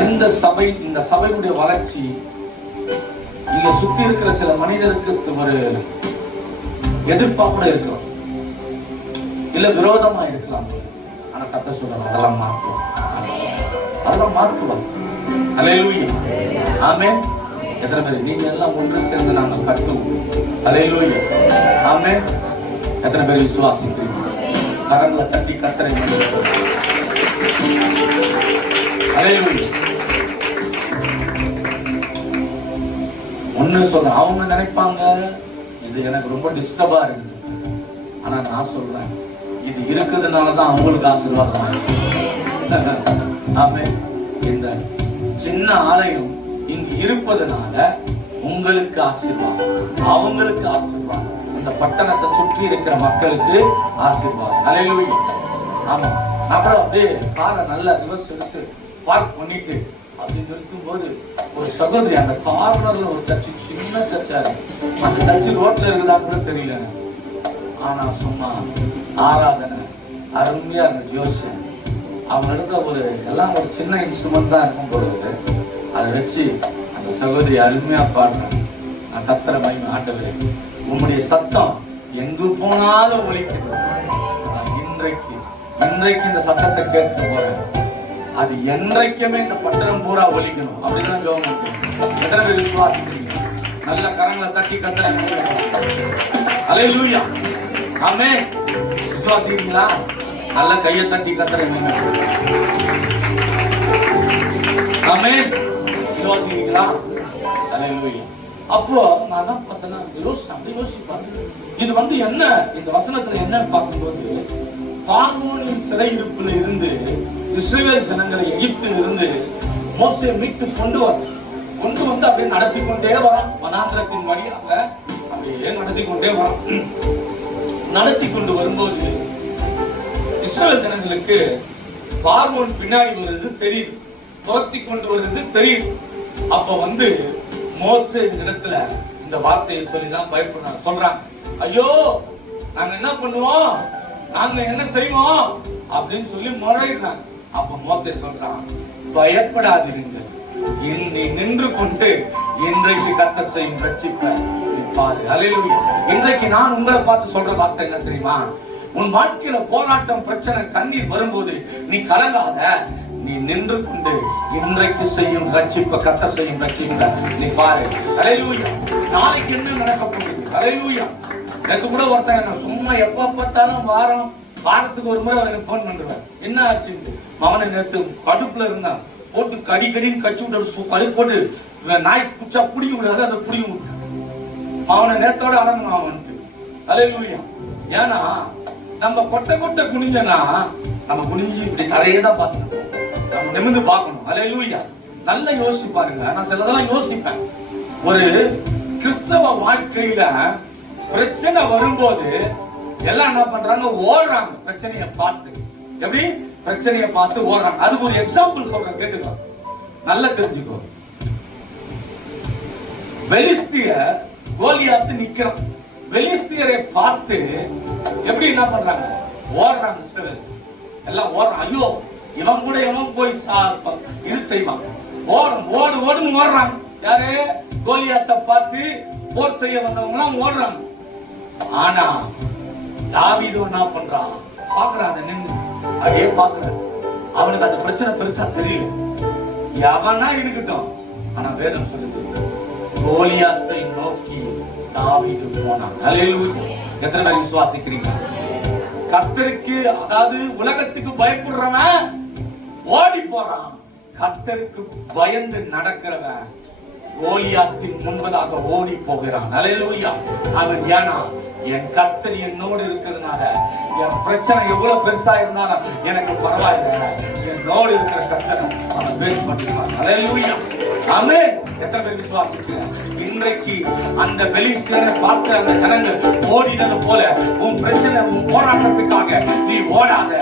எந்த சபை, இந்த சபையுடைய வளர்ச்சி இங்க சுத்தி இருக்கிற சில மனிதருக்கு ஒரு எதிர்பார்ப்பு இருக்கிறோம், இல்ல விரோதமா இருக்கலாம். ஆனா கர்த்தர் சொல்றார், அதெல்லாம் மாற்றுவோம், அதெல்லாம் மாற்றுவோம். அல்லேலூயா, ஆமென். எத்தனை பேர் நீங்க எல்லாம் ஒன்று சேர்ந்து நாங்கள் கட்டுவோம்? அல்லேலூயா, ஆமென். எத்தனை பேர் விசுவாசிக்கிறீங்க? கரங்களை தட்டி கர்த்தரை மகிமைப்படுத்துவோம். அல்லேலூயா. ஒண்ணு சொல்ற, அவங்க நினைப்பாங்க இது எனக்கு ரொம்ப டிஸ்டர்பா இருக்குது. ஆனா நான் சொல்றேன், இது இருக்கிறதுனாலதான் அவங்களுக்கு ஆசீர்வாதமா இருக்கு. ஆமென். இந்த சின்ன ஆலயம் இங்கு இருப்பதனால உங்களுக்கு ஆசீர்வாதம், அவங்களுக்கு ஆசீர்வாதம், இந்த பட்டணத்தை சுற்றி இருக்கிற மக்களுக்கு ஆசீர்வாதம். அல்லேலூயா. ஆமா. அப்புறம் அப்படியே காரை நல்லா ரிவர்ஸ் எடுத்து பார்க் பண்ணிட்டு அப்படி நிறுத்தும் போது ஒரு சகோதரி அந்த கார்னர்ல ஒரு சர்ச்சு, சின்ன சர்ச்சா இருக்கு. அந்த சர்ச்சு ரோட்ல இருக்குதா கூட தெரியல. ஆனா சும்மா ஆராதனை அருமையா இருந்துச்சு. யோசிச்சேன், அவங்க எடுத்த ஒரு எல்லாம் ஒரு சின்ன இன்ஸ்ட்ருமெண்ட் தான் இருக்கும் போது, அதை வச்சு அந்த சகோதரி அருமையா பாடுறாங்க. நான் கர்த்தரை மகிமை, ஆண்டவரே உம்முடைய சத்தம் எங்கு போனாலும் ஒலிக்குது. இன்றைக்கு இந்த சத்தத்தை கேட்க போறேன், அது என்றைக்குமே இந்த பட்டணம் பூரா ஒலிக்கணும். அப்படிதான் ஜெபம் பண்ணுங்க. எத்தனை பேர் விசுவாசிக்கிறீங்க? நல்ல கரங்களை தட்டி கர்த்தரை அல்லேலூயா, ஆமென். விசுவாசிக்கிறீங்களா? நல்ல கையை தட்டி கர்த்தரை ஆமென். விசுவாசிக்கிறீங்களா? அல்லேலூயா. அப்போ நான் தான் பார்த்தேன்னா யோசிப்பாங்க, இது என்ன, இந்த வசனத்துல என்ன பார்க்கும்போது, பார்வோனின் சிறையிருப்புல இருந்து இஸ்ரவேல் ஜனங்களை எகிப்தில் இருந்து மோசே மீட்டு கொண்டு வந்து அப்படியே நடத்தி கொண்டே வரான். வனாந்திரத்தின் வழியாக அப்படியே நடத்தி கொண்டே வரான். நடத்தி கொண்டு வரும்போது இஸ்ரவேல் ஜனங்களுக்கு பார்வோன் பின்னாடி வருது தெரியுது, துரத்தி கொண்டு வருது தெரியுது. அப்ப மோசே இடத்துல இந்த வார்த்தையை சொல்லிதான் பயப்படுறாங்க. சொல்றாங்க, ஐயோ நாங்க என்ன பண்ணுவோம், நாங்க என்ன செய்வோம் அப்படின்னு சொல்லி முறையிடுறாங்க. அப்ப மோசே சொல்றான், பயப்படாதீங்க, நீ நின்று கொண்டு இன்றைக்கு கர்த்தர் செய்யும் ரட்சிப்பை நீ பாரு. அல்லேலூயா. இன்றைக்கு நான் உங்களை பார்த்து சொல்ற வார்த்தை என்ன தெரியுமா? உன் வாழ்க்கையில போராட்டம், பிரச்சனை, கண்ணீர் வரும்போது நீ கலங்காத, நீ நின்று கொண்டு இன்றைக்கு செய்யும் ரட்சிப்பை, கர்த்தர் செய்யும் ரட்சிப்பை நீ பாரு. அல்லேலூயா. நாளைக்கு என்ன நடக்க போகுது? அல்லேலூயா. நேற்று கூட ஒருத்தன் சும்மா எப்ப பார்த்தாலும் வாரத்துக்கு ஒரு முறை அவருக்கு போன் பண்ணுவேன், என்ன ஆச்சு அவனை நேற்று கடுப்புல இருந்தான், போட்டு கடின்னு கச்சி விட்டு கழி போட்டு நாய் குச்சா பிடிக்க விடாது, அதை பிடிக்க விட்டு அவனை நேரத்தோட அடங்கணும் அவனுக்கு. அல்லேலூயா. ஏன்னா நம்ம கொட்டை குனிஞ்சனா நம்ம குனிஞ்சு இப்படி தலையே தான் பார்க்கணும், நம்ம நிமிர்ந்து பார்க்கணும். அல்லேலூயா. நல்லா யோசிச்சு பாருங்க. நான் சிலதெல்லாம் யோசிப்பேன். ஒரு கிறிஸ்தவ வாழ்க்கையில பிரச்சனை வரும்போது எல்லாம் என்ன பண்றாங்க, ஓடுறாங்க பிரச்சனையை பார்த்து. எப்படி பிரச்சனையை பார்த்து ஓடுறாங்க. அதுக்கு ஒரு எக்ஸாம்பிள் சொல்றேன், கேட்டுக்கோ, நல்லா தெரிஞ்சுக்கோ. பெலிஸ்தியர் கோலியாத்து நிக்கிறான். பெலிஸ்தியரை பார்த்து எப்படி என்ன பண்றாங்க, ஓடுறாங்க. எல்லாம் ஓடுறான். ஐயோ இவன் கூட இவன் போய் இது செய்வான். ஓடுன்னு ஓடுறாங்க. யாரு? கோலியாத்தை பார்த்து போர் செய்ய வந்தவங்க எல்லாம் ஓடுறாங்க. ஆனா தாவீது என்ன பண்றான், பாக்குறான், நின்று அப்படியே பாக்குறான். அவனுக்கு அந்த பிரச்சனை பெருசா தெரியல, எவனா இருக்கட்டும். ஆனா வேதம் சொல்லுது, கோலியாத்தை நோக்கி தாவீது போனான். அல்லேலூயா. எத்தனை பேர் விசுவாசிக்கிறீங்க? கர்த்தருக்கு, அதாவது உலகத்துக்கு பயப்படுறவன் ஓடி போறான், கர்த்தருக்கு பயந்து நடக்கிறவன் கோலியாத்தின் முன்பதாக ஓடி போகிறான். அல்லேலூயா. அவன் ஏனா, என் கர்த்தர் என்னோடு இருக்கிறதுனால என் பிரச்சனை எவ்வளவு பெருசா இருந்தாலும் எனக்கு பரவாயில்லை, என்னோடு இருக்கிற கர்த்தர் அவன் பேச மாட்டான். அல்லேலூயா. ஆமென். எத்தனை பேர் விசுவாசிக்கிறார்? இன்றைக்கு அந்த பெலிஸ்தியரை பார்த்த அந்த ஜனங்கள் ஓடினது போல உன் பிரச்சனை, உன் போராட்டத்துக்காக நீ ஓடாத.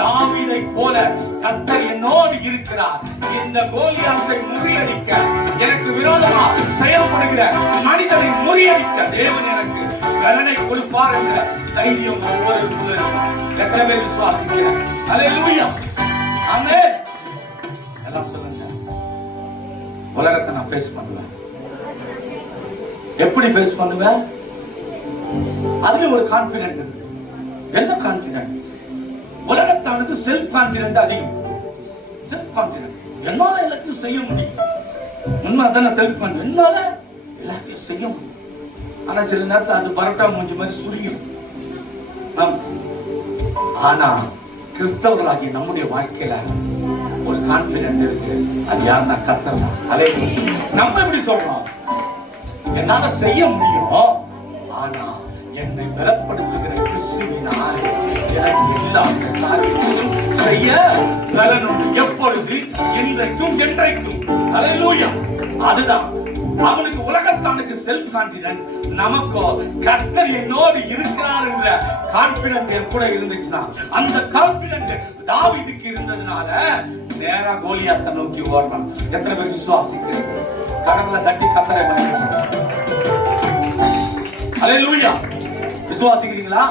தாவீதை போல கர்த்தர் என்னோடு இருக்கிறார். இந்த கோலியாத்தை முறியடிக்க, எனக்கு விரோதமா செயல்படுகிற மனிதனை முறியடிக்க தேவன் எனக்கு பலனை கொடுப்பார் என்ற தைரியம் ஒவ்வொரு எத்தனை பேர் விசுவாசிக்கிறார்? அல்லேலூயா. ஆமென். எல்லாம் சொல்லுங்க. உலகத்தை நான் ஃபேஸ் பண்ணுவேன். எப்படி ஃபேஸ் பண்ணுவேன்? அதுல ஒரு கான்பிடென்ட் இருக்கு. என்ன கான்பிடென்ட்? உலகத்தானுக்கு செல்ஃப் கான்பிடென்ட் அதிகம். செல்ஃப் கான்பிடென்ட், என்னால எல்லாத்தையும் செய்ய முடியும். உண்மை அதான செல்ஃப் கான்பிடென்ட். என்னால எல்லாத்தையும் செய்ய முடியும். ஆனா சில நேரத்தில் அது பரோட்டா மூஞ்சி மாதிரி சுருங்கிடும். ஆனா கிறிஸ்தவர்களாகிய நம்முடைய வாழ்க்கையில ஒரு கான்பிடென்ட் இருக்கு. அது யாருன்னா கர்த்தர் தான். அல்லேலூயா. நம்ம எப்படி சொல்றோம்? என்னால செய்ய முடியும், ஆனா என்னை பலப்படுத்துகிற கிறிஸ்துவினால் எனக்கு எல்லா காரியத்தையும் செய்ய பலனுண்டு. எப்பொழுது? இன்றைக்கும் என்றைக்கும். அல்லேலூயா. அதுதான் அவனுக்கு உலகத்தானுக்கு செல்ஃப் கான்பிடென்ட். நமக்கோ கர்த்தர் என்னோடு இருக்கிறார் என்ற கான்பிடென்ட் என் கூட இருந்துச்சுன்னா, அந்த கான்பிடென்ட் தாவீதுக்கு இருந்ததுனால நேரா கோலியாத்தை நோக்கி ஓடணும். எத்தனை பேர் விசுவாசிக்கிறீங்க? கடவுளை தட்டி கர்த்தரை மகிமைப்படுத்துங்க. அல்லேலூயா. விசுவாசிக்கிறீங்களா?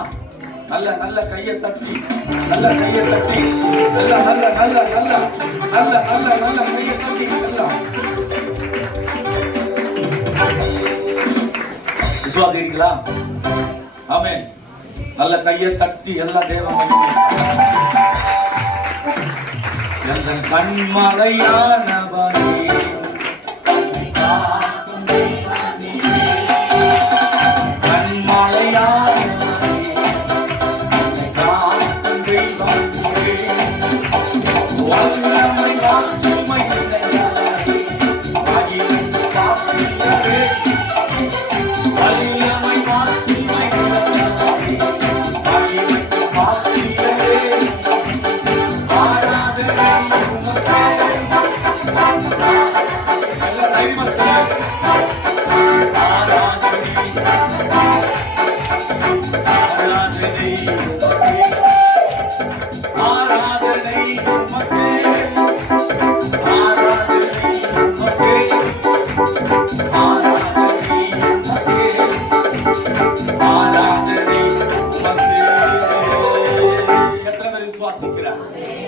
நல்ல நல்ல கையை தட்டி, நல்ல கையை தட்டி, நல்ல நல்ல நல்ல நல்ல நல்ல நல்ல நல்ல கையை தட்டி. விசுவாசிக்கிறீங்களா? ஆமென். நல்ல கையை தட்டி எல்லா தேவன் கண்மலையானவரே,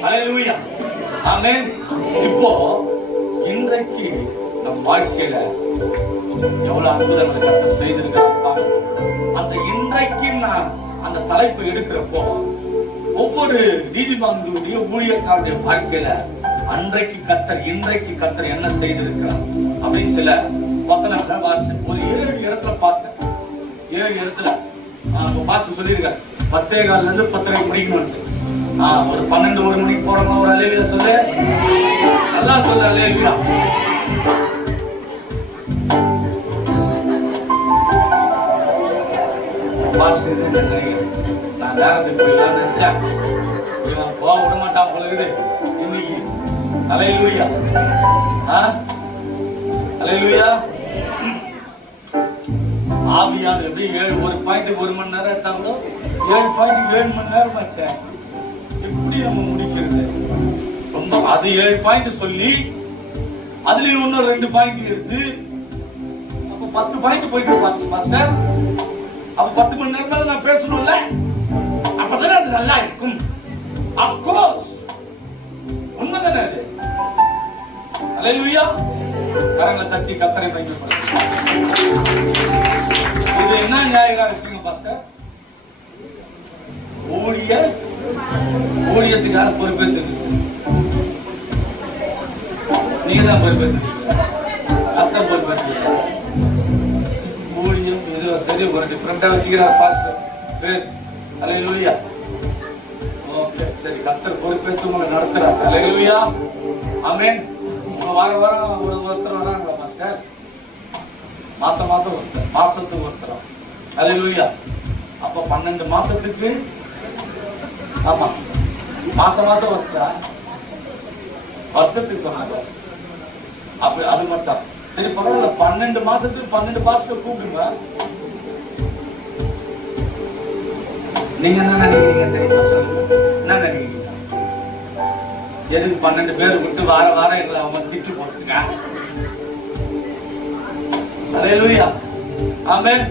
அல்லேலூயா. ஆமென். இப்போ இன்றைக்கு நம் வாழ்க்கையில எவ்வளவு அற்புதங்களை கர்த்தர் செய்திருக்கிறார். அந்த இன்றைக்கு நான் அந்த தலைப்பை எடுக்கிறப்போ ஒவ்வொரு நீதிமான்களுடைய ஊழியக்காரருடைய வாழ்க்கையில அன்றைக்கு கர்த்தர் இன்றைக்கு கர்த்தர் என்ன செய்திருக்கிறார் அப்படின்னு சில வசனங்களை வாசிச்சு ஒரு 7 இடத்துல பார்த்தேன். 7 இடத்துல பாஸ்டர் சொல்லியிருக்காரு 10:15 இருந்து 10:30 முடிக்கணும். ஒரு 12-1 மணிக்கு போறோம். ஒரு அல்லேலூயா சொல்லு. நல்லா சொல்லு அல்லேலூயா. நான் நேரத்துக்கு போயிடலாம் நினைச்சேன். போக விட மாட்டான் போல இருக்குது இன்னைக்கு. அல்லேலூயா. அல்லேலூயா. ஆவியான எப்படி 1 பாயிண்ட் 1 மணி நேரம் எடுத்தாங்களோ 7 பாயிண்ட் 7 மணி நேரம் ஆச்சேன். எப்படி நம்ம முடிக்கிறது? ரொம்ப அது 7 பாயிண்ட் சொல்லி அதுல இன்னும் 2 பாயிண்ட் எடுத்து அப்ப 10 பாயிண்ட் போயிட்டு மாஸ்டர். அப்ப 10 மணி நேரம் நான் பேசணும்ல, அப்பதான் அது நல்லா இருக்கும். அப்கோர்ஸ் உண்மைதானே அது? அல்லேலூயா. கரங்களை தட்டி கர்த்தரை மகிமைப்படுத்துங்க. இது என்ன நியாயம் வச்சுங்க பாஸ்டர்? ஊழியத்துக்காக பொறுப்பேற்றுக்கு நீங்க தான் பொறுப்பேற்றுக்கீங்க. கர்த்தர் பொறுப்பேற்றுக்கீங்க. ஊழியம் இது சரி ஒரு டிஃபரெண்டா வச்சுக்கிறார் பாஸ்டர் பேர். அல்லேலூயா. ஓகே சரி, கர்த்தர் பொறுப்பேற்று உங்களை நடத்துறார். அல்லேலூயா. ஆமென். வாரம் ஒருத்தர் வராங்களா பாஸ்டர்? மாசம் ஒருத்தர், மாசத்துக்கு ஒருத்தர். அல்லேலூயா. அப்ப 12 மாசத்துக்கு ஆமா மாசம் ஒருத்தரா? வருஷத்துக்கு சொன்னாங்க. அப்ப அது மட்டும் சரி பரவாயில்ல. 12 மாசத்துக்கு 12 பாஸ்டர் கூப்பிடுங்க. நீங்க என்ன நினைக்கிறீங்க தெரியுமா? சொல்லுங்க, என்ன நினைக்கிறீங்க? எதுக்கு 12 பேர் விட்டு வாரம் எங்களை அவங்க திட்டு போறதுக்கா? அல்லேலூயா. ஆமென்.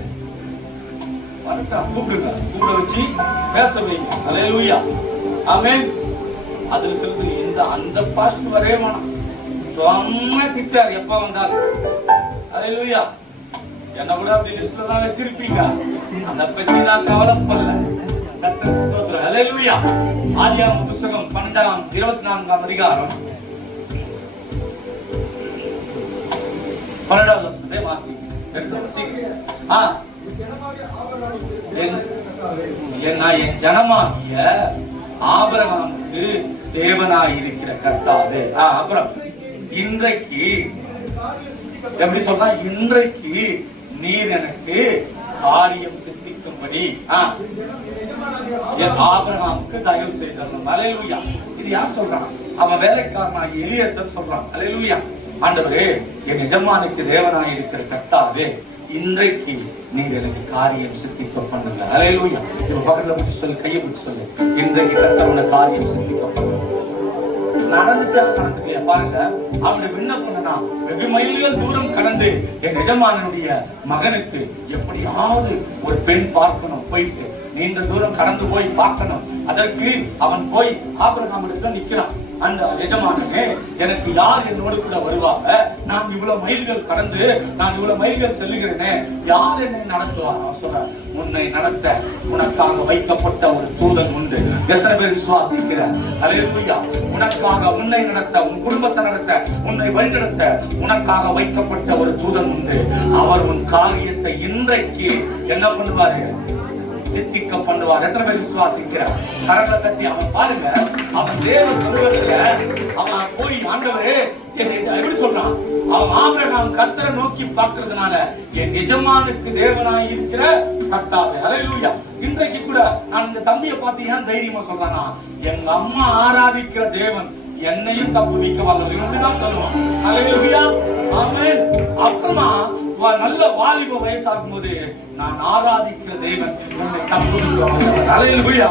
கூப்பிடுங்க, கூப்பிட வச்சு பேச வைங்க. அல்லேலூயா. ஆமென். அதுல சொல்லுது அந்த பாஸ்டர் வரவே வேணாம். சும்மா திட்டார் எப்ப வந்தாலும். அல்லேலூயா. என்ன கூட அப்படி லிஸ்ட்ல தான் வச்சிருப்பீங்க. அந்த பத்தி நான் கவலைப்படல. கர்த்தருக்கு ஸ்தோத்திரம். அல்லேலூயா. ஆதியாகமம் புத்தகம் 24ஆம் அதிகாரம் 12வது வசனத்தை வாசிங்க. என் ஜனமாகிய ஆபிரகாமுக்கு தேவனாய் இருக்கிற கர்த்தாவே. அப்புறம் இன்றைக்கு எப்படி சொல்றா, இன்றைக்கு நீர் எனக்கு காரியம் சித்திக்கும்படி என் ஆபிரகாமுக்கு தயவு செய்தரணும். அல்லேலூயா. இது யார் சொல்றான்? அவன் வேலைக்காரனாகிய எலியேசர் சொல்றான். அல்லேலூயா. ஆண்டவரே, என் எஜமானுக்கு தேவனாய் இருக்கிற கர்த்தாவே, இன்றைக்கு நீங்க எனக்கு காரியம் சித்திக்க பண்ணுங்க. அல்லேலூயா. இப்ப பக்கத்துல பிடிச்சு சொல்லு, கையை பிடிச்சு சொல்லு, இன்றைக்கு கர்த்தரோட காரியம் சித்திக்க பண்ணுங்க. நடந்துச்சா நடந்துக்கலையா பாருங்க. அவனுடைய விண்ணப்பம்னா வெகு மைல்கள் தூரம் கடந்து என் எஜமானுடைய மகனுக்கு எப்படியாவது ஒரு பெண் பார்க்கணும், போயிட்டு நீண்ட தூரம் கடந்து போய் பார்க்கணும். அதற்கு அவன் போய் ஆபிரகாம் இடத்துல நிக்கிறான். அந்த எஜமானே, எனக்கு யார் என்னோடு கூட வருவாங்க? நான் இவ்வளவு மைல்கள் கடந்து, நான் இவ்வளவு மைல்கள் செல்லுகிறேனே, யார் என்னை நடத்துவார்? அவன் சொல்ற, உன்னை நடத்த உனக்காக வைக்கப்பட்ட ஒரு தூதன் உண்டு. எத்தனை பேர் விசுவாசிக்கிற? அல்லேலூயா. உனக்காக, உன்னை நடத்த, உன் குடும்பத்தை நடத்த, உன்னை வழிநடத்த உனக்காக வைக்கப்பட்ட ஒரு தூதன் உண்டு. அவர் உன் காரியத்தை இன்றைக்கு என்ன பண்ணுவாரு? சித்திக்க பண்ணுவார். எத்தனை பேர் விசுவாசிக்கிறார்? கரங்களை தட்டி அவன் பாருங்க, அவன் தேவ சமூகத்துல அவன் போய், ஆண்டவரே எப்படி சொல்றான்? அவன் ஆபிரகாம் கர்த்தரை நோக்கி பார்க்கிறதுனால என் எஜமானுக்கு தேவனாய் இருக்கிற கர்த்தாவே. அல்லேலூயா. இன்றைக்கு கூட நான் இந்த தம்பியை பார்த்து ஏன் தைரியமா சொல்றானா, எங்க அம்மா ஆராதிக்கிற தேவன் என்னையும் தப்புவிக்க வல்லவர் இப்படிதான் சொல்லுவான். அல்லேலூயா. ஆமென். அப்புறமா நல்ல வாலிப வயசாகும் போது நான் ஆராதிக்கிற தேவன் உன்னை தப்புவிக்க வல்லவர். அல்லேலூயா.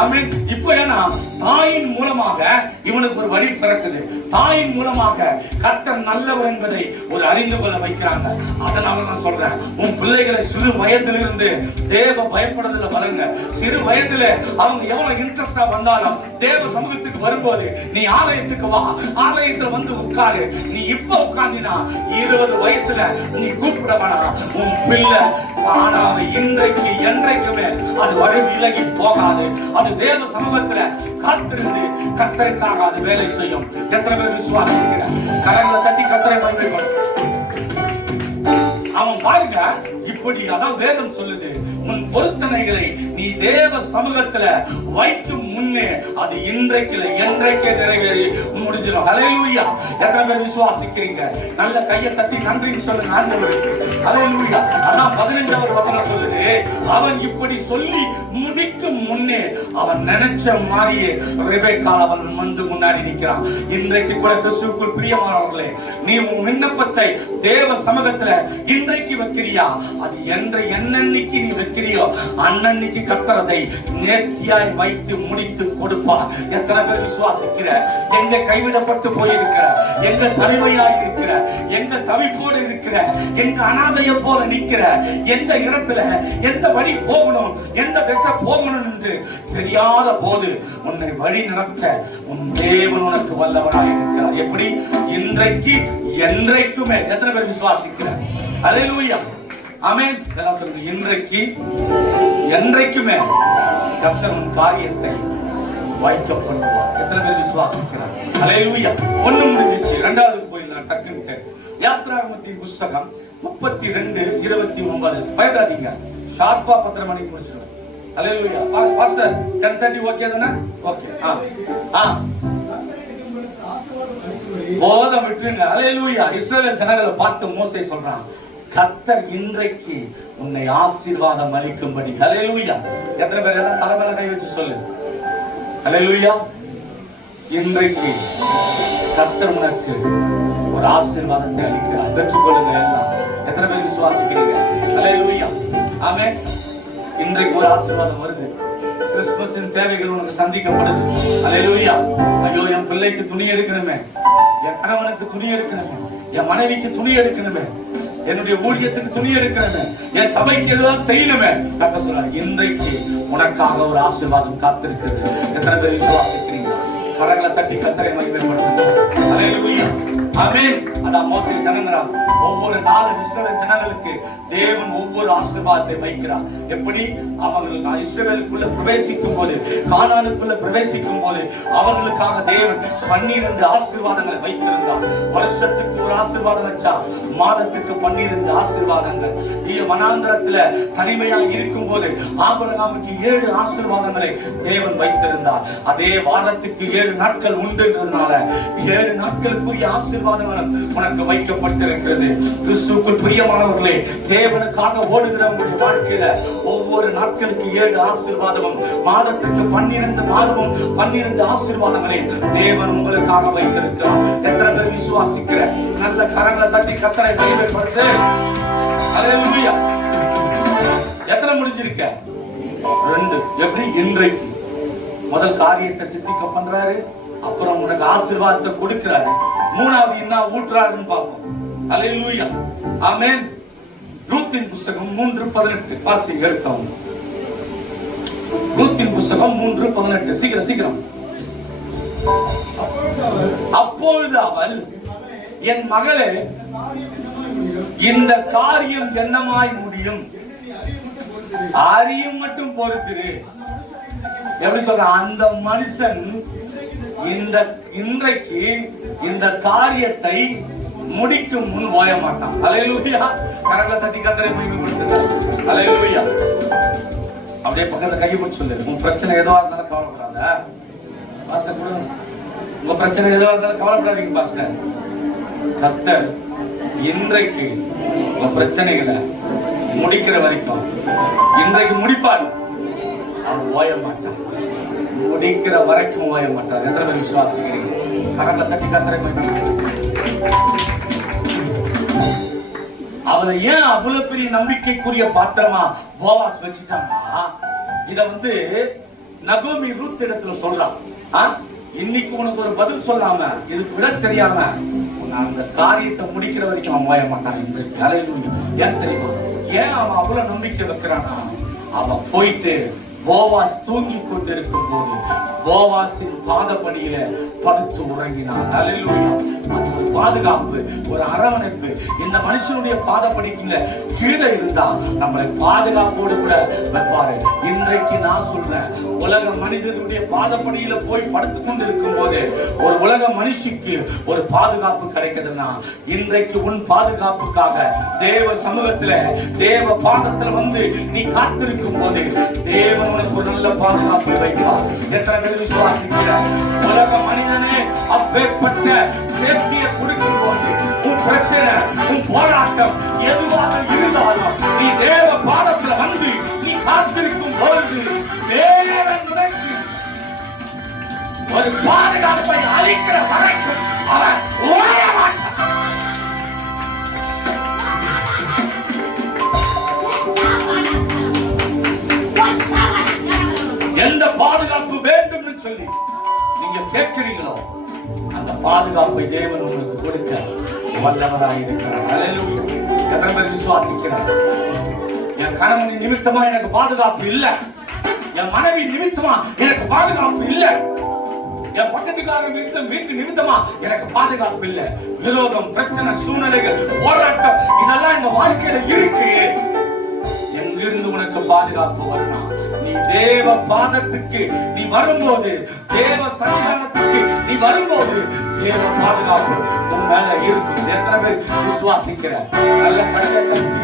ஆமென். இப்போ ஏன்னா தாயின் மூலமாக இவனுக்கு ஒரு வழி பிறக்குது. தாயின் மூலமாக கர்த்தர் நல்லவர் என்பதை ஒரு அறிந்து கொள்ள வைக்கிறாங்க. அதனால நான் சொல்றேன், உன் பிள்ளைகளை சிறு வயதிலிருந்து தேவ பயப்படுறதுல வளருங்க. சிறு வயதுல அவங்க எவ்வளவு இன்ட்ரெஸ்டா வந்தாலும் தேவ சமூகத்துக்கு வரும்போது நீ ஆலயத்துக்கு வா, ஆலயத்துல வந்து உட்காரு. நீ இப்ப உட்கார்ந்தினா 20 வயசுல நீ கூப்பிட வேணாம். உன் பிள்ளை ஆனாவை இன்றைக்கு என்றைக்குமே அது வழி விலகி போகாது. அது தேவ சமூகத்துல காத்திருந்து கர்த்தருக்காக அது வேலை செய்யும். எத்தனை பேர் விசுவாசிக்கிற? கரங்களை தட்டி கர்த்தரை மகிமைப்படுத்து. அவன் பாருங்க, இப்படி அதான் வேதம் சொல்லுது, உன் பொருத்தனைகளை நீ தேவ சமூகத்துல வைக்கும் முன்னே அது இன்றைக்கு என்றைக்கே நிறைவேறி முடிஞ்சிடும். அல்லேலூயா. எத்தனை பேர் விசுவாசிக்கிறீங்க? நல்ல கையை தட்டி நன்றின்னு சொல்லுங்க ஆண்டவருக்கு. அல்லேலூயா. அதான் 15வது வசனம் சொல்லுது, அவன் இப்படி சொல்லி முடிக்கும் முன்னே அவன் நினைச்ச மாதிரியே ரெபெக்கா அவன் வந்து முன்னாடி நிற்கிறான். இன்றைக்கு கூட கிறிஸ்துவுக்குள் பிரியமானவர்களே, நீ உன் விண்ணப்பத்தை தேவ சமூகத்துல இன்றைக்கு வைக்கிறியா? அது என்னன்னைக்கு நீ வைக்கிறியோ அன்னன்னைக்கு கர்த்தரதை நேர்த்தியாய் வைத்து முடித்து கொடுப்பார். எத்தனை பேர் விசுவாசிக்கிற? எங்க கைவிடப்பட்டு போயிருக்கிற, எங்க தனிமையாய் இருக்கிற, எங்க தவிப்போடு இருக்கிற, எங்க அனாதைய போல நிற்கிற, எந்த இடத்துல எந்த வழி போகணும், எந்த திசை போகணும் என்று தெரியாத போது உன்னை வழி நடத்த உன் தேவன் உனக்கு வல்லவராய் இருக்கிறார். எப்படி? இன்றைக்கு என்றைக்குமே. எத்தனை பேர் விசுவாசிக்கிற? அல்லேலூயா. ஆமென். எல்லாம் சொல்லுங்க, இன்றைக்கு என்றைக்குமே கர்த்தர் உன் காரியத்தை வைக்கப்படுவார். எத்தனை பேர் விசுவாசிக்கிறார்? அல்லேலூயா. ஒண்ணு முடிஞ்சிச்சு. இரண்டாவது போயிடலாம் டக்குன்னு. யாத்ராகமத்தின் புஸ்தகம் 32:29. பயப்படாதீங்க, ஷார்ப்பா 10 மணிக்கு முடிச்சிடும். அல்லேலூயா. பாஸ்டர் 10:30 ஓகே தானே? ஓகே. போதம் விட்டுருங்க. அல்லேலூயா. இஸ்ரவேல் ஜனங்களை பார்த்து மோசே சொல்றான், கர்த்தர் இன்றைக்கு உன்னை ஆசீர்வாதம் அளிக்கும்படி. அல்லேலூயா. எத்தனை பேர் எல்லாம் தலைமையில கை வச்சு சொல்லு. அல்லேலூயா. இன்றைக்கு கர்த்தர் உனக்கு ஒரு ஆசீர்வாதத்தை அளிக்கிறார். பெற்றுக்கொள்ளுங்க எல்லாம். எத்தனை பேர் விசுவாசிக்கிறீங்க? அல்லேலூயா. ஆமென். இன்றைக்கு ஒரு ஆசீர்வாதம் வருது. கிறிஸ்துமஸின் தேவைகள் உனக்கு சந்திக்கப்படுது. அல்லேலூயா. ஐயோ, என் பிள்ளைக்கு துணி எடுக்கணுமே, என் கணவனுக்கு துணி எடுக்கணுமே, என் மனைவிக்கு துணி எடுக்கணுமே, என்னுடைய ஊழியத்துக்கு துணி எடுக்கணுமே, என் சபைக்கு எதுவும் செய்யணுமே. கர்த்தர் சொல்றார், இன்றைக்கு உனக்காக ஒரு ஆசீர்வாதம் காத்திருக்கிறது. எத்தனை பேர் விசுவாசிக்கிறீங்க? கரங்களை தட்டி கர்த்தரை மகிமைப்படுத்துங்க. அல்லேலூயா. ஆமென். அதான் மோசே ஜனங்களாம் ஒவ்வொரு நாளும் இஸ்ரவேல் ஜனங்களுக்கு தேவன் ஒவ்வொரு ஆசீர்வாதத்தை வைக்கிறார். எப்படி? அவர்கள் இஸ்ரவேலுக்குள்ள பிரவேசிக்கும் போது, கானானுக்குள்ள பிரவேசிக்கும் போது அவர்களுக்காக தேவன் 12 ஆசீர்வாதங்களை வைத்திருந்தார். வருஷத்துக்கு ஒரு ஆசீர்வாதம் வச்சா, மாதத்துக்கு 12 ஆசீர்வாதங்கள். வனாந்திரத்துல தனிமையா இருக்கும் போது ஆபிரகாமுக்கு 7 ஆசீர்வாதங்களை தேவன் வைத்திருந்தார். அதே வாரத்துக்கு 7 நாட்கள் உண்டுன்றதுனால 7 நாட்களுக்குரிய ஆசீர்வாதங்களும் உனக்கு வைக்கப்பட்டிருக்கிறது. கிறிஸ்துவுக்குள் பிரியமானவர்களே, தேவனுக்காக ஓடுகிற உங்களுடைய வாழ்க்கையில ஒவ்வொரு நாட்களுக்கு 7 ஆசீர்வாதமும், மாதத்துக்கு 12 மாதமும் 12 ஆசீர்வாதங்களை தேவன் உங்களுக்காக வைத்திருக்கிறார். எத்தனை பேர் விசுவாசிக்கிற? நல்ல கரங்களை தட்டி கர்த்தரை மகிமைப்படுத்து. அல்லேலூயா. எத்தனை முடிஞ்சிருக்க? 2. எப்படி? இன்றைக்கு முதல் காரியத்தை சித்திக்க பண்றாரு, அப்புறம் உனக்கு ஆசீர்வாதத்தை கொடுக்கிறாரு. 3வது என்ன ஊற்றுறாருன்னு பார்ப்போம். அல்லேலூயா. ஆமென். ரூத்தின் புத்தகம் 3:18 வாசி எடுத்தவங்க. ரூத்தின் புத்தகம் 3:18. சீக்கிரம் சீக்கிரம். அப்பொழுது அவள், என் மகளே, இந்த காரியம் என்னமாய் முடியும்? அறியும் மட்டும் பொறுத்திரு. எப்படி சொல்ற? அந்த மனுஷன் இன்றைக்கு இந்த காரியத்தை முடிக்கும் முன் ஓய மாட்டான். அல்லேலூயா. கரங்களை தட்டி கர்த்தரை மகிமைப்படுத்துங்க. அல்லேலூயா. அப்படியே பக்கத்துல கையை பிடிச்சு சொல்லு, உன் பிரச்சனை எதுவா இருந்தாலும் கவலைப்படாத பாஸ்டர். கூட உங்க பிரச்சனை எதுவா இருந்தாலும் கவலைப்படாதீங்க பாஸ்டர். கர்த்தர் இன்றைக்கு உங்க பிரச்சனைகளை முடிக்கிற வரைக்கும் இன்றைக்கு முடிப்பார். அவர் ஓய மாட்டார். முடிக்கிற வரைக்கும் ஓய மாட்டார். எத்தனை பேர் விசுவாசிக்கிறீங்க? கரங்களை தட்டி கர்த்தரை அவரை ஏன் அவ்வளவு பெரிய நம்பிக்கைக்குரிய பாத்திரமா போவாஸ் வச்சுட்டாங்கன்னா, இத நகோமி ரூத் இடத்துல சொல்றான். இன்னைக்கு உனக்கு ஒரு பதில் சொல்லாம, இதுக்கு விட தெரியாம அந்த காரியத்தை முடிக்கிற வரைக்கும் அவன் ஓய மாட்டான். ஏன் தெரியுமா? ஏன் அவன் அவ்வளவு நம்பிக்கை வைக்கிறானா? அவன் போயிட்டு போவாஸ் தூங்கி கொண்டிருக்கும் போது போவாசின் பாதப்படியில படுத்து உறங்கினான். அல்லேலூயா. ஒரு பாதுகாப்பு, ஒரு அரவணைப்பு. இந்த மனுஷனுடைய பாதப்படிக்குள்ள கீழே இருந்தா நம்மளை பாதுகாப்போடு கூட வைப்பாரு. இன்றைக்கு நான் சொல்றேன், உலக மனிதனுடைய பாதப்படியில போய் படுத்து கொண்டிருக்கும் போது ஒரு உலக மனுஷிக்கு ஒரு பாதுகாப்பு கிடைக்குதுன்னா, இன்றைக்கு உன் பாதுகாப்புக்காக தேவ சமூகத்துல, தேவ பாதத்துல நீ காத்திருக்கும் போது தேவன் உனக்கு ஒரு நல்ல பாதுகாப்பை வைப்பார். எத்தனை பேர் விசுவாசிக்கிற? உலக மனிதனே அப்பேற்பட்ட சேஃப்டியை கொடுக்கும் போது உன் பிரச்சனை, உன் போராட்டம் எதுவாக இருந்தாலும் நீ தேவ பாதத்துல நீ காத்திருக்கும் பொழுது தேவன் உனக்கு ஒரு பாதுகாப்பை அளிக்கிற வரைக்கும் அவன் ஓய மாட்டான். எந்த பாதுகாப்பு வேண்டும் சொல்லி நீங்க கேட்கிறீங்களோ அந்த பாதுகாப்பை தேவன் உங்களுக்கு கொடுக்க வல்லவராய் இருக்கிறார். அல்லேலூயா. எத்தனை பேர் விசுவாசிக்கிறார்? என் கணவன் நிமித்தமா எனக்கு பாதுகாப்பு இல்ல, என் மனைவி நிமித்தமா எனக்கு பாதுகாப்பு இல்ல, என் பக்கத்துக்காரன் வீட்டு நிமித்தமா எனக்கு பாதுகாப்பு இல்ல, விரோதம், பிரச்சனை, சூழ்நிலைகள், போராட்டம் இதெல்லாம் எங்க வாழ்க்கையில இருக்கு. எங்கிருந்து உனக்கு பாதுகாப்பு வரணும்? நீ தேவ பாதத்துக்கு நீ வரும்போது, தேவ சன்னிதானத்துக்கு நீ வரும்போது தேவ பாதுகாப்பு உன் மேல இருக்கும். எத்தனை பேர் விசுவாசிக்கிற? நல்ல கையை தட்டி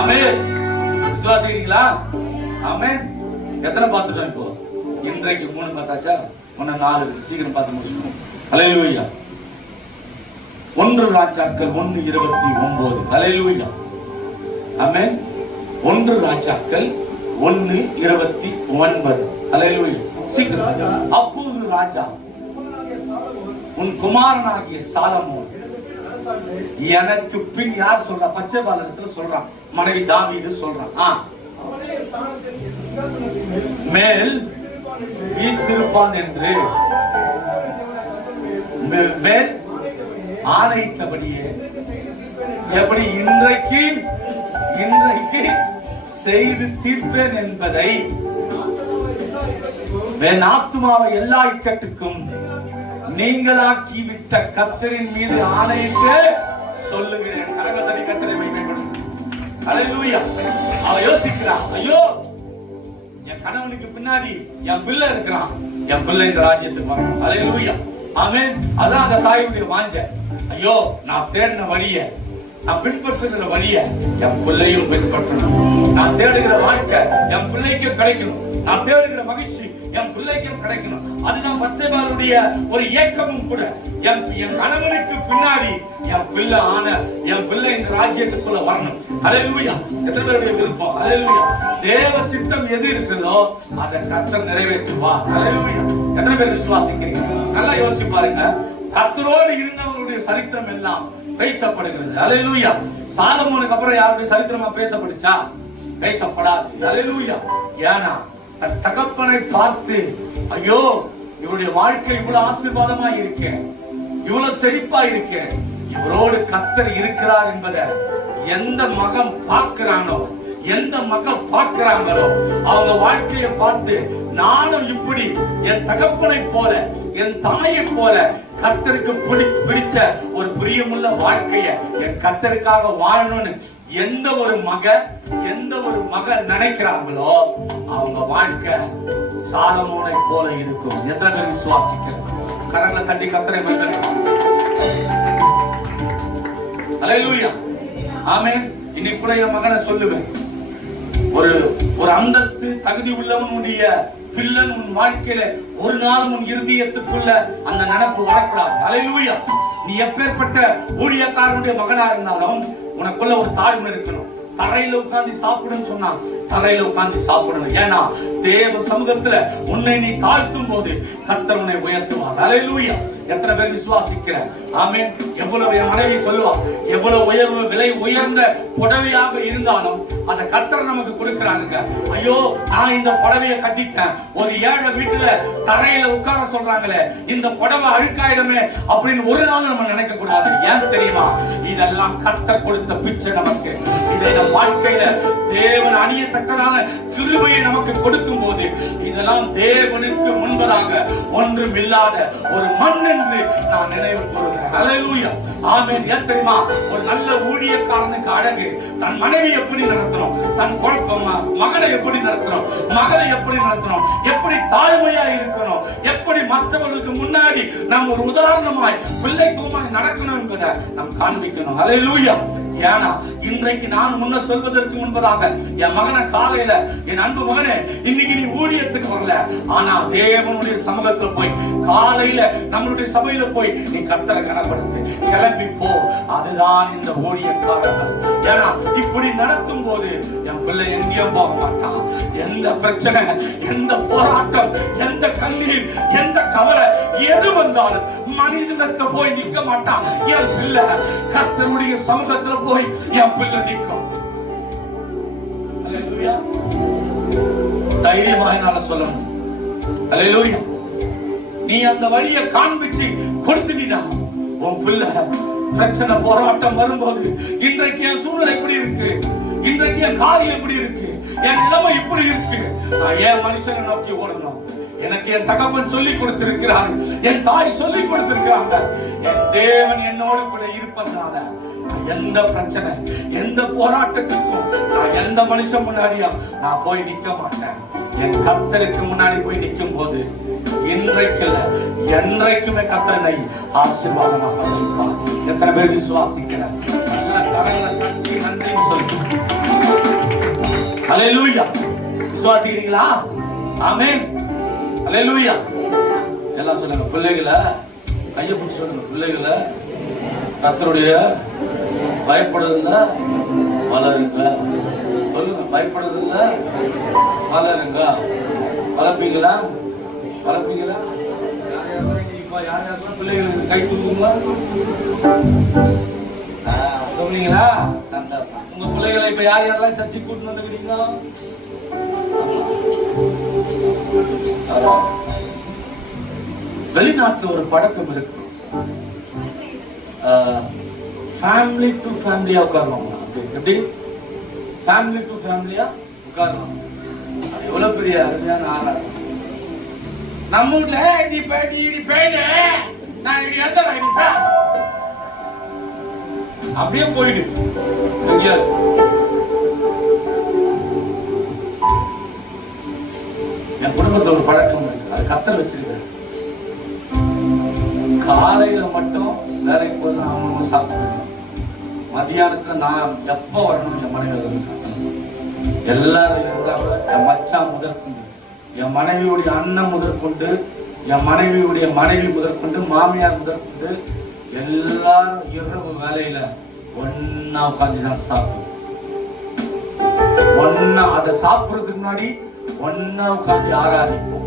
ஆமென். விசுவாசிக்கிறீங்களா? ஆமென். எத்தனை பார்த்துட்டோம் இப்போ? இன்றைக்கு 3 பார்த்தாச்சா? 4 சீக்கிரம் பார்த்து முடிச்சுக்கணும். அல்லேலூயா. 1 ராஜாக்கள் 1:29. அல்லேலூயா. ஆமென். 1 ராஜாக்கள் 1:29. அல்லேலூயா. சீக்கிரம். அப்போது ராஜா, உன் குமாரனாகிய சாலமோன் எனக்கு பின் யார் சொல்றா? பச்சைபாலகத்துல சொல்றான், மனைவி தாவீது சொல்றான். மேல் வீற்றிருப்பான் என்று மேல் ஆணையிட்டபடியே எப்படி இன்றைக்கு செய்து தீர்ப்பேன் என்பதை என் ஆத்துமாவை எல்லா இக்கட்டுக்கும் நீங்களாக்கி விட்ட கர்த்தரின் மீது ஆணையிட்டு சொல்லுகிறேன். கரங்களை கர்த்தரை மகிமைப்படுத்து. ஹல்லேலூயா. அவ யோசிக்கிறான், ஐயோ என் கணவனுக்கு பின்னாடி என் பிள்ளை இருக்கிறான், என் பிள்ளை இந்த ராஜ்யத்துக்கு வரணும். ஹல்லேலூயா. ஆமென். அதான் அந்த தாயுடைய வாஞ்சை. ஐயோ நான் தேடின வழிய, நான் பின்பற்றுகிற வழிய என் பிள்ளையும் பின்பற்றணும். நான் தேடுகிற வாழ்க்கை என் பிள்ளைக்கு கிடைக்கணும். நான் தேடுகிற மகிழ்ச்சி என் பிள்ளைக்கும் கிடைக்கணும். அதுதான் பத்சேபாளுடைய ஒரு ஏக்கமும் கூட. என் கணவனுக்கு பின்னாடி என் பிள்ளை இந்த ராஜ்யத்துக்குள்ள வரணும். ஹல்லேலூயா. எத்தனை பேருடைய விருப்பம்? ஹல்லேலூயா. தேவ சித்தம் எது இருக்குதோ அதை கர்த்தர் நிறைவேற்றுவார். ஹல்லேலூயா. எத்தனை பேர் விசுவாசிக்கிறீங்க? நல்லா யோசிச்சு பாருங்க. கர்த்தரோடு இருந்தவங்களுடைய சரித்திரம் எல்லாம் பேசப்படுகிறது. ஹல்லேலூயா. சாலமோனுக்கு அப்புறம் யாருடைய சரித்திரமா பேசப்படுச்சா? பேசப்படாது. ஹல்லேலூயா. ஏன்னா தன் தகப்பனை பார்த்து, ஐயோ இவருடைய வாழ்க்கை இவ்வளவு ஆசீர்வாதமா இருக்கு, இவ்வளவு செழிப்பா இருக்கு, இவரோடு கர்த்தர் இருக்கிறார் என்பதை எந்த மகன் பார்க்கிறானோ, எந்த மகன் பார்க்கிறாங்களோ அவங்க வாழ்க்கையை பார்த்து நானும் இப்படி என் தகப்பனை போல என் தாயை போல கர்த்தருக்கு பிடிச்ச ஒரு பிரியமுள்ள வாழ்க்கையை என் கர்த்தருக்காக வாழணும்னு எந்த ஒரு மகன் நினைக்கிறாங்களோ அவங்க வாழ்க்கை சாலமோனை போல இருக்கும். எத்தனை பேர் விசுவாசிக்கிறோம்? கரங்களை தட்டி கர்த்தரை மகிமைப்படுத்துவோம். ஹல்லேலூயா. ஆமென். இன்னைக்கு கூட என் மகனை சொல்லுவேன், ஒரு அந்தஸ்து தகுதி உள்ளவனுடைய பிள்ளன் உன் வாழ்க்கையில ஒரு நாள் உன் இருதயத்துக்குள்ள அந்த நினைப்பு வரக்கூடாது. ஹல்லேலூயா. நீ எப்பேற்பட்ட ஊழியக்காரனுடைய மகனா இருந்தாலும் உனக்குள்ள ஒரு தாழ்மை இருக்கணும். தரையில உட்கார்ந்து சாப்பிடுன்னு சொன்னா தரையில உட்கார்ந்து சாப்பிடணும். ஏன்னா தேவ சமூகத்துல உன்னை நீ தாழ்த்தும் போது கர்த்தர் உன்னை உயர்த்துவார். ஹல்லேலூயா. எத்தனை பேர் விசுவாசிக்கிற? ஆமென். எவ்வளவு என் மனைவி சொல்லுவா, எவ்வளவு விலை உயர்ந்த புடவையாக இருந்தாலும் அந்த கர்த்தர் நமக்கு கொடுக்கிறாங்க. ஐயோ நான் இந்த புடவையை கட்டிட்டேன், ஒரு ஏழை வீட்டுல தரையில உட்கார சொல்றாங்களே, இந்த புடவை அழுக்காயிடமே அப்படின்னு ஒரு நாள் நம்ம நினைக்க கூடாது. ஏன் தெரியுமா? இதெல்லாம் கர்த்தர் கொடுத்த பிச்சை நமக்கு. இதை நம் வாழ்க்கையில தேவன் அணியத்தக்கதான கிருபையை நமக்கு கொடுக்கும் போது இதெல்லாம் தேவனுக்கு முன்பதாக ஒன்றும் இல்லாத ஒரு மண் என்று நான் நினைவு கூறுகிறேன். ஹல்லேலூயா. ஆமென். ஏன் தெரியுமா? ஒரு நல்ல ஊழியக்காரனுக்கு அழகு தன் மனைவி எப்படி நடத்தணும், தன் மகனை எப்படி நடத்தணும், மகளை எப்படி நடத்தணும், எப்படி தாழ்மையா இருக்கணும், எப்படி மற்றவர்களுக்கு முன்னாடி நாம் ஒரு உதாரணமாய் பிள்ளைத்துவமாய் நடக்கணும் என்பதை நாம் காண்பிக்கணும். ஹல்லேலூயா. ஏன்னா இன்றைக்கு நான் முன்ன சொல்வதற்கு முன்பதாக என் மகனை காலையில, என் அன்பு மகனே இன்னைக்கு நீ ஊழியத்துக்கு வரல, ஆனா தேவனுடைய சமூகத்துல போய் காலையில நம்மளுடைய சபையில போய் நீ கர்த்தரை கனப்படுத்து, கிளம்பி போ. அதுதான் இந்த ஊழியக்காரர்கள். ஏன்னா இப்படி நடத்தும் போது என் பிள்ளை எங்கேயும் போக மாட்டான். எந்த பிரச்சனை, எந்த போராட்டம், எந்த கண்ணீர், எந்த கவலை எது வந்தாலும் மனிதனத்துல போய் நிற்க மாட்டான். என் பிள்ளை கர்த்தருடைய சமூகத்துல போய் என் பிள்ளை நிற்கும். ஹல்லேலூயா. தைரியமாக நான் சொல்லணும். ஹல்லேலூயா. நீ அந்த வழியை காண்பிச்சு கொடுத்துட்டீனா உன் பிள்ளை பிரச்சனை போராட்டம் வரும்போது, இன்றைக்கு என் சூழ்நிலை எப்படி இருக்கு, இன்றைக்கு என் காரியம் எப்படி இருக்கு, என் நிலைமை இப்படி இருக்கு, நான் ஏன் மனுஷனை நோக்கி ஓடணும்? எனக்கு என் தகப்பன் சொல்லி கொடுத்திருக்கிறார், என் தாய் சொல்லி கொடுத்திருக்கிறாங்க, என் தேவன் என்னோடு கூட இருப்பதனால எந்த பிரச்சனை, எந்த போராட்டத்துக்கும் நான் எந்த மனுஷன் முன்னாடியும் நான் போய் நிற்க மாட்டேன். என் கர்த்தருக்கு முன்னாடி போய் நிற்கும் போது இன்றைக்கு என்றைக்குமே கர்த்தரை ஆசீர்வாதமாக வைப்பார். எத்தனை பேர் விசுவாசிக்கிறேன்? நல்ல கரங்களை தட்டி நன்றி சொல்லுங்க. ஹல்லேலூயா. விசுவாசிக்கிறீங்களா? ஆமென். ஹல்லேலூயா. எல்லாம் சொல்லுங்க. பிள்ளைகளை கையை பிடிச்சி சொல்லுங்க. பிள்ளைகளை கர்த்தருடைய பயப்படுறதுல வளருங்க. சொல்லுங்க. பயப்படுறதுல வளருங்க. வளர்ப்பீங்களா? வளர்ப்பீங்களா? யார் பிள்ளைகளுக்கு கை தூக்குங்களா? சொல்றீங்களா? உங்க பிள்ளைகளை இப்ப யாரெல்லாம் சர்ச்சை கூட்டு வந்துக்கிறீங்களா? வெளிநாட்டுல ஒரு பழக்கம் இருக்கு, ஃபேமிலி டு ஃபேமிலியா உட்காருவாங்க. எப்படி ஃபேமிலி டு ஃபேமிலியா உட்காருவாங்க? எவ்வளவு பெரிய அருமையான ஆளா. நம்ம வீட்டுல நீ பேடு நான் இப்படி எந்த அப்படியே போயிடு எங்கேயாவது. என் குடும்பத்துல ஒரு பழக்கம் அது கத்தர் வச்சிருக்க. காலையில மட்டும் வேலைக்கு போது அவங்க சாப்பிட்டு மதியானத்துல நான் எப்ப வரணும் என் மனைவி எல்லாரும் இருந்தாங்க. என் மச்சான் முதற்கொண்டு, என் மனைவியுடைய அண்ணன் முதற்கொண்டு, என் மனைவியுடைய மனைவி முதற்கொண்டு, மாமியார் முதற்கொண்டு எல்லாரும் இரவு வேலையில ஒன்னா உட்காந்து தான் சாப்பிடும். ஒன்னா அதை சாப்பிடுறதுக்கு முன்னாடி ஒன்னா உட்காந்து ஆராதிப்போம்.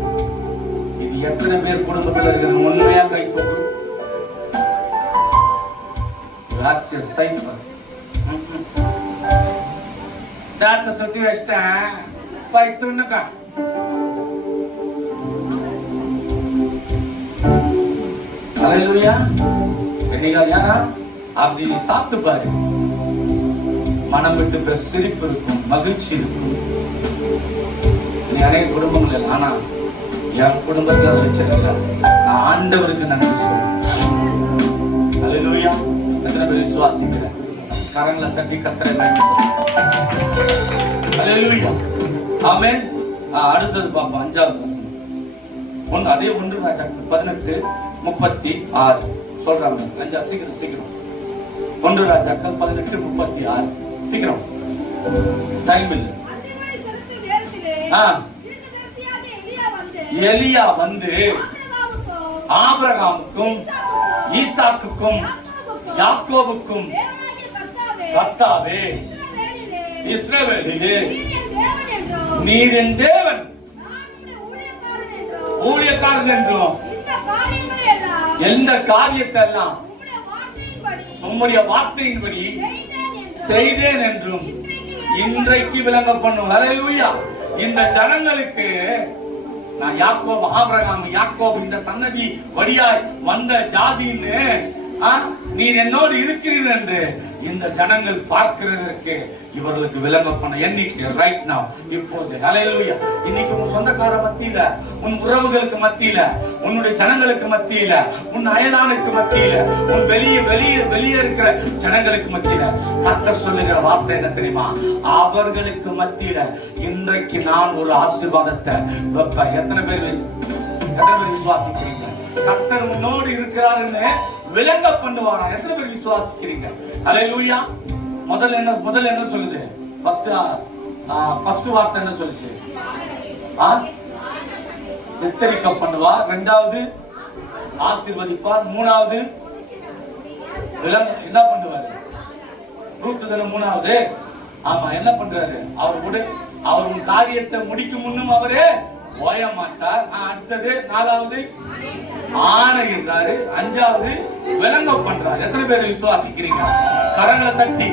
இது எத்தனை பேர் குடும்பத்தில் இருக்குது? உண்மையா கை தூக்கு. ரகசிய சைஃபர் தாட்ச சுத்தி வச்சிட்டேன் பைத்துன்னுக்கா. ஹல்லேலூயா. ஏன்னா அப்படி நீ சாப்பிட்டு பாரு, மனம் விட்டு சிரிப்பு இருக்கும், மகிழ்ச்சி இருக்கும். நீ அநேக குடும்பங்கள் ஆனா என் குடும்பத்தில் அதை வச்சிருக்கிறேன். நான் ஆண்டவருக்கு நன்றி சொல்றேன். ஹல்லேலூயா. எத்தனை பேர் விசுவாசிக்கிறேன்? கரங்களை தட்டி கத்தரை ஹல்லேலூயா. ஆமென். அடுத்தது பாப்போம். 5வது வசனம். அதே 1 ராஜாக்கள் 18:36 சொல்றாங்க. 5 சீக்கிரம் 1 ராஜாக்கள் 18:36 சீக்கிரம். டைம் இல்ல. எலியா வந்து ஆபிரகாமுக்கும் ஈசாக்குக்கும் யாக்கோபுக்கும் கர்த்தாவே இஸ்ரவேலிலே நீர் என் தேவன் ஊழியக்காரன் என்றும் எந்த காரியத்தை எல்லாம் உம்முடைய வார்த்தையின்படி செய்தேன் என்றும் இன்றைக்கு விளங்க பண்ணும். ஹல்லேலூயா. இந்த ஜனங்களுக்கு நான் யாக்கோபு, ஆபிரகாம், யாக்கோபு இந்த சன்னதி வழியாய் வந்த ஜாதின்னு நீர் என்னோடு இருக்கிறீர்கள் என்று இந்த ஜனங்கள் பார்க்கிறதற்கு இவர்களுக்கு விளங்க பண்ண எண்ணிக்கை ரைட் நவ இப்போது. ஹல்லேலூயா. இன்னைக்கு உன் சொந்தக்கார மத்தியில, உன் உறவுகளுக்கு மத்தியில, உன்னுடைய ஜனங்களுக்கு மத்தியில, உன் அயலானுக்கு மத்தியில, உன் வெளியே இருக்கிற ஜனங்களுக்கு மத்தியில கர்த்தர் சொல்லுகிற வார்த்தை என்ன தெரியுமா? அவர்களுக்கு மத்தியில இன்றைக்கு நான் ஒரு ஆசீர்வாதத்தை வைப்பேன். எத்தனை பேர் விசுவாசிக்கிறீங்க? கர்த்தர் உன்னோடு இருக்கிறாருன்னு விளங்க பண்ணுவாரா? எத்தனை பேர் விசுவாசிக்கிறீங்க? ஹல்லேலூயா. முதல்ல என்ன சொல்லுது? ஃபர்ஸ்ட் வார்த்தை என்ன சொல்லுச்சு? சித்தரிக்க பண்ணுவா. 2வது ஆசீர்வதிப்பார். 3வது என்ன பண்ணுவாரு? ரூத்துதன 3வது. ஆமா, என்ன பண்றாரு? அவர் உன் காரியத்தை முடிக்கும் முன்னும் அவரே ஓய மாட்டார். அடுத்தது 4வது ஆணை என்றாரு. 5வது விளங்க பண்றாரு. எத்தனை பேர் விசுவாசிக்கிறீங்க? கரங்களை தட்டி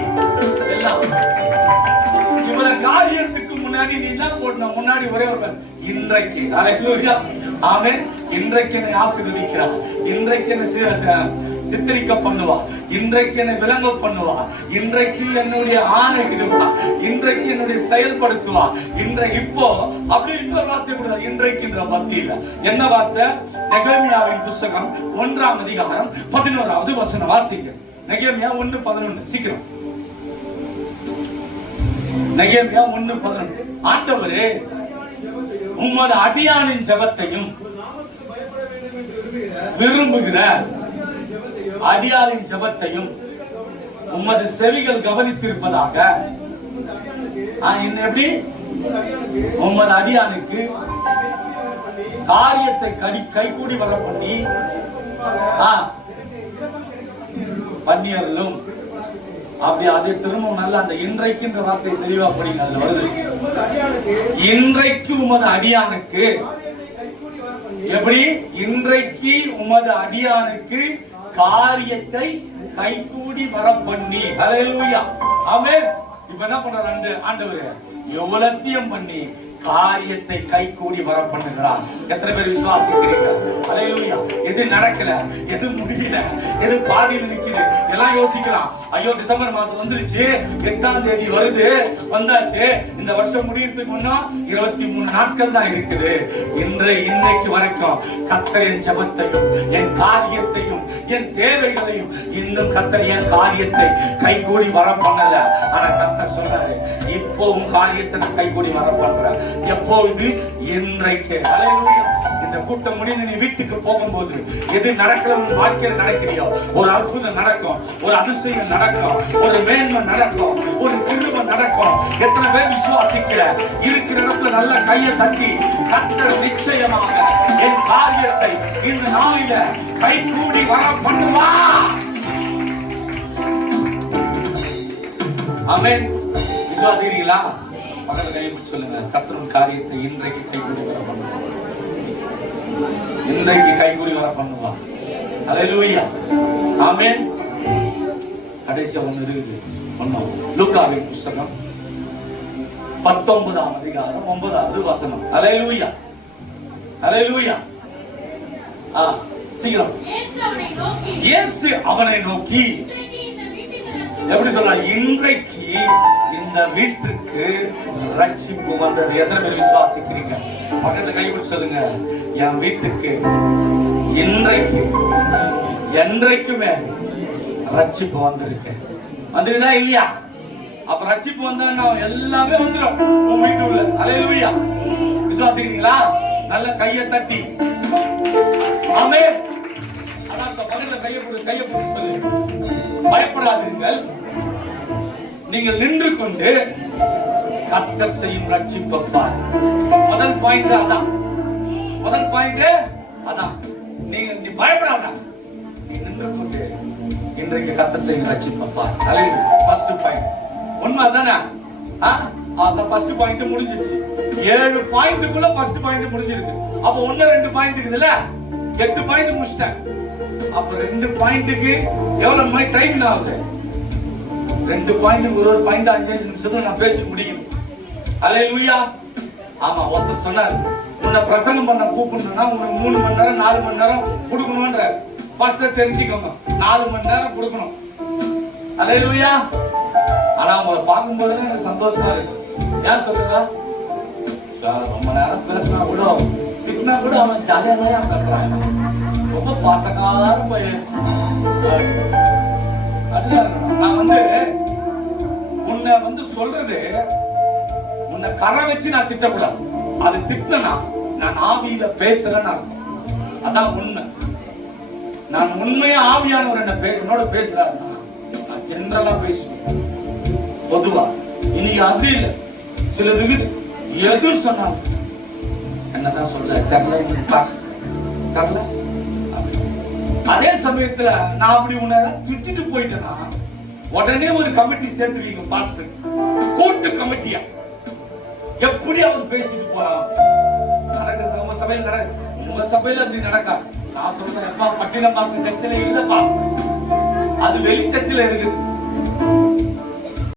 எல்லாம். இவர காரியத்துக்கு முன்னாடி நீ என்ன போடணும்? முன்னாடி ஒரே ஒரு இன்றைக்கு. ஹல்லேலூயா. ஆமென். இன்றைக்கு என்னை ஆசீர்வதிக்கிறார். இன்றைக்கு என்னை சித்தரிக்க பண்ணுவா. இன்றைக்கு என்னை விளங்க பண்ணுவா. இன்றைக்கு என்னுடைய ஆணையிடுவா. இன்றைக்கு என்னுடைய செயல்படுத்துவா. இப்போ அப்படி இன்னொரு வார்த்தை கொடுத்தார். இன்றைக்குன்ற மத்தியில என்ன வார்த்தை? நெகேமியாவின் புத்தகம் 1ஆம் அதிகாரம் 11வது வசனம் வாசிங்க. நெகேமியா 1:11 சீக்கிரம். நெகேமியா 1:11. ஆண்டவரே, உமது அடியானின் ஜெபத்தையும் விரும்புகிற அடியாரின் ஜெபத்தையும் உமது செவிகள் கவனித்திருப்பதாக. எப்படி? உமது அடியானுக்கு காரியத்தை கைகூடி வர பண்ணியர்களும் அப்படி அதை திரும்ப நல்ல அந்த இன்றைக்குன்ற வார்த்தை தெளிவா படிங்க. அதுல வருது இன்றைக்கு உமது அடியானுக்கு. எப்படி? இன்றைக்கு உமது அடியானுக்கு காரியத்தை கைகூடி வர பண்ணி. ஹல்லேலூயா. ஆமென். இப்ப என்ன பண்றாரு ஆண்டவரே? எவ்வளத்தையும் பண்ணி காரியத்தை கைகூடி வர பண்ணுகிறார். எத்தனை பேர் விசுவாசிக்கிறீங்க? ஹல்லேலூயா. எது நடக்கல, எது முடியல, எது பாதியில் நிக்குது, எல்லாம் யோசிக்கலாம், ஐயோ டிசம்பர் மாசம் வந்துருச்சு, 8ஆம் தேதி வருது, வந்தாச்சு, இந்த வருஷம் முடியறதுக்கு முன்னும் 23 நாட்கள் தான் இருக்குது. இன்றைக்கு வரைக்கும் கர்த்தர் என் ஜெபத்தையும் என் காரியத்தையும் என் தேவைகளையும் இன்னும் கர்த்தர் என் காரியத்தை கைகூடி வர பண்ணல. ஆனா கர்த்தர் சொல்றாரு, இப்போ உன் காரியத்தை நான் கைகூடி வர பண்றேன். எப்போ? இது இன்றைக்கு. ஹல்லேலூயா. இந்த கூட்டம் முடிந்து நீ வீட்டுக்கு போகும்போது எது நடக்கல உன் வாழ்க்கையில் நடக்கிறியோ, ஒரு அற்புதம் நடக்கும், ஒரு அதிசயம் நடக்கும், ஒரு மேன்மை நடக்கும், ஒரு கிருபை நடக்கும். எத்தனை பேர் விசுவாசிக்கிற? இருக்கிற இடத்துல நல்ல கையை தட்டி கர்த்தர் நிச்சயமாக என் காரியத்தை இந்த நாளில கைகூடி வர பண்ணுவா. ஆமென். விசுவாசிக்கிறீங்களா? பக்கத்துல கையை பிடிச்சு சொல்லுங்க, கர்த்தர் காரியத்தை இன்றைக்கு கைகூடி வர பண்ணுவா. இன்றைக்கு கைகூடி வர பண்ணுவா. ஹல்லேலூயா. ஆமென். கடைசியா ஒண்ணு இருக்குது. லூக்காவின் புத்தகம் 19ஆம் அதிகாரம் 9வது வசனம். ஹல்லேலூயா. ஹல்லேலூயா. சீக்கிரம். இயேசு அவனை நோக்கி எப்படி சொல்றார்? இன்றைக்கு இந்த வீட்டுக்கு ரட்சிப்பு வந்தது. எத்தனை பேர் விசுவாசிக்கிறீங்க? பக்கத்துல கைவிட்டு சொல்லுங்க, என் வீட்டுக்கு இன்றைக்கு என்றைக்குமே ரட்சிப்பு வந்திருக்கு. வந்துருதா இல்லையா? அப்ப ரட்சிப்பு வந்தாங்க எல்லாமே வந்துடும் உன் வீட்டு உள்ள. ஹல்லேலூயா. விசுவாசிக்கிறீங்களா? நல்ல கையை தட்டி ஆமென். அதான் பக்கத்துல கையை பிடிச்சு சொல்லு, பயப்படாதீர்கள், நீங்கள் நின்று கொண்டு கர்த்தர் செய்யும் ரட்சிப்பை பார். முதல் பாயிண்ட் அதான். முதல் பாயிண்ட் அதான். நீ பயப்படாத, நீ நின்று கொண்டு இன்றைக்கு கர்த்தர் செய்யும் ரட்சிப்பை பார். ஹல்லேலூயா. ஃபர்ஸ்ட் பாயிண்ட் உண்மை தானே? அந்த ஃபர்ஸ்ட் பாயிண்ட் முடிஞ்சிச்சு. 7 பாயிண்ட்டுக்குள்ள ஃபர்ஸ்ட் பாயிண்ட் முடிஞ்சிருக்கு. அப்ப 1 2 பாயிண்ட் இருக்குதுல்ல, 8 பாயிண்ட் முடிச்சிட்டேன். அப்ப 2 பாயிண்ட்டுக்கு எவ்வளவு டைம் ஆகுது? 2 பாயிண்ட் ஒரு பாயிண்ட் 5 நிமிஷத்துல நான் பேசி முடிக்கணும். ஹல்லேலூயா. ஆமா, ஒருத்தர் சொன்னார், உன்னை பிரசங்கம் பண்ண கூப்பிடணும்னா உனக்கு 3 மணி நேரம் 4 மணி நேரம் கொடுக்கணும்ன்ற. ஃபர்ஸ்ட் தெரிஞ்சுக்கோங்க, 4 மணி நேரம் கொடுக்கணும். ஹல்லேலூயா. ஆனா அவங்களை பார்க்கும்போது எனக்கு சந்தோஷமா இருக்கு. ஏன் சொல்லுங்க? ரொம்ப நேரம் பேசினா கூட திட்டினா கூட அவன் ஜாலியா தான் பேசுறாங்க. ரொம்ப பாசக்கார பையன். நான் உன்னை சொல்றது, உன்னை கரை வச்சு நான் திட்டக்கூடாது. அது திட்டினா நான் ஆவியில பேசுறேன்னு அர்த்தம். அதான் உண்மை. நான் உண்மையா ஆவியானவர் என்னோட பேசுறாருன்னா நான் ஜெனரலா பேசுவேன், பொதுவா. இன்னைக்கு அது இல்லை, சிலது எது சொன்னாலும் என்னதான் சொல்ல தெரியல. அதே சமயத்துல நான் அப்படி உன்னை திட்டிட்டு போயிட்டேன்னா உடனே ஒரு கமிட்டி சேர்த்துருவீங்க, பாஸ்டர் கூட்டு கமிட்டியா. எப்படி அவர் பேசிட்டு போறான்? நடக்கிறது உங்க சபையில நடக்குது, உங்க சபையில அப்படி நடக்காது. நான் சொல்றேன், எப்பா பட்டினம் பார்த்த சர்ச்சில இல்லப்பா, அது வெளி சர்ச்சில இருக்குது.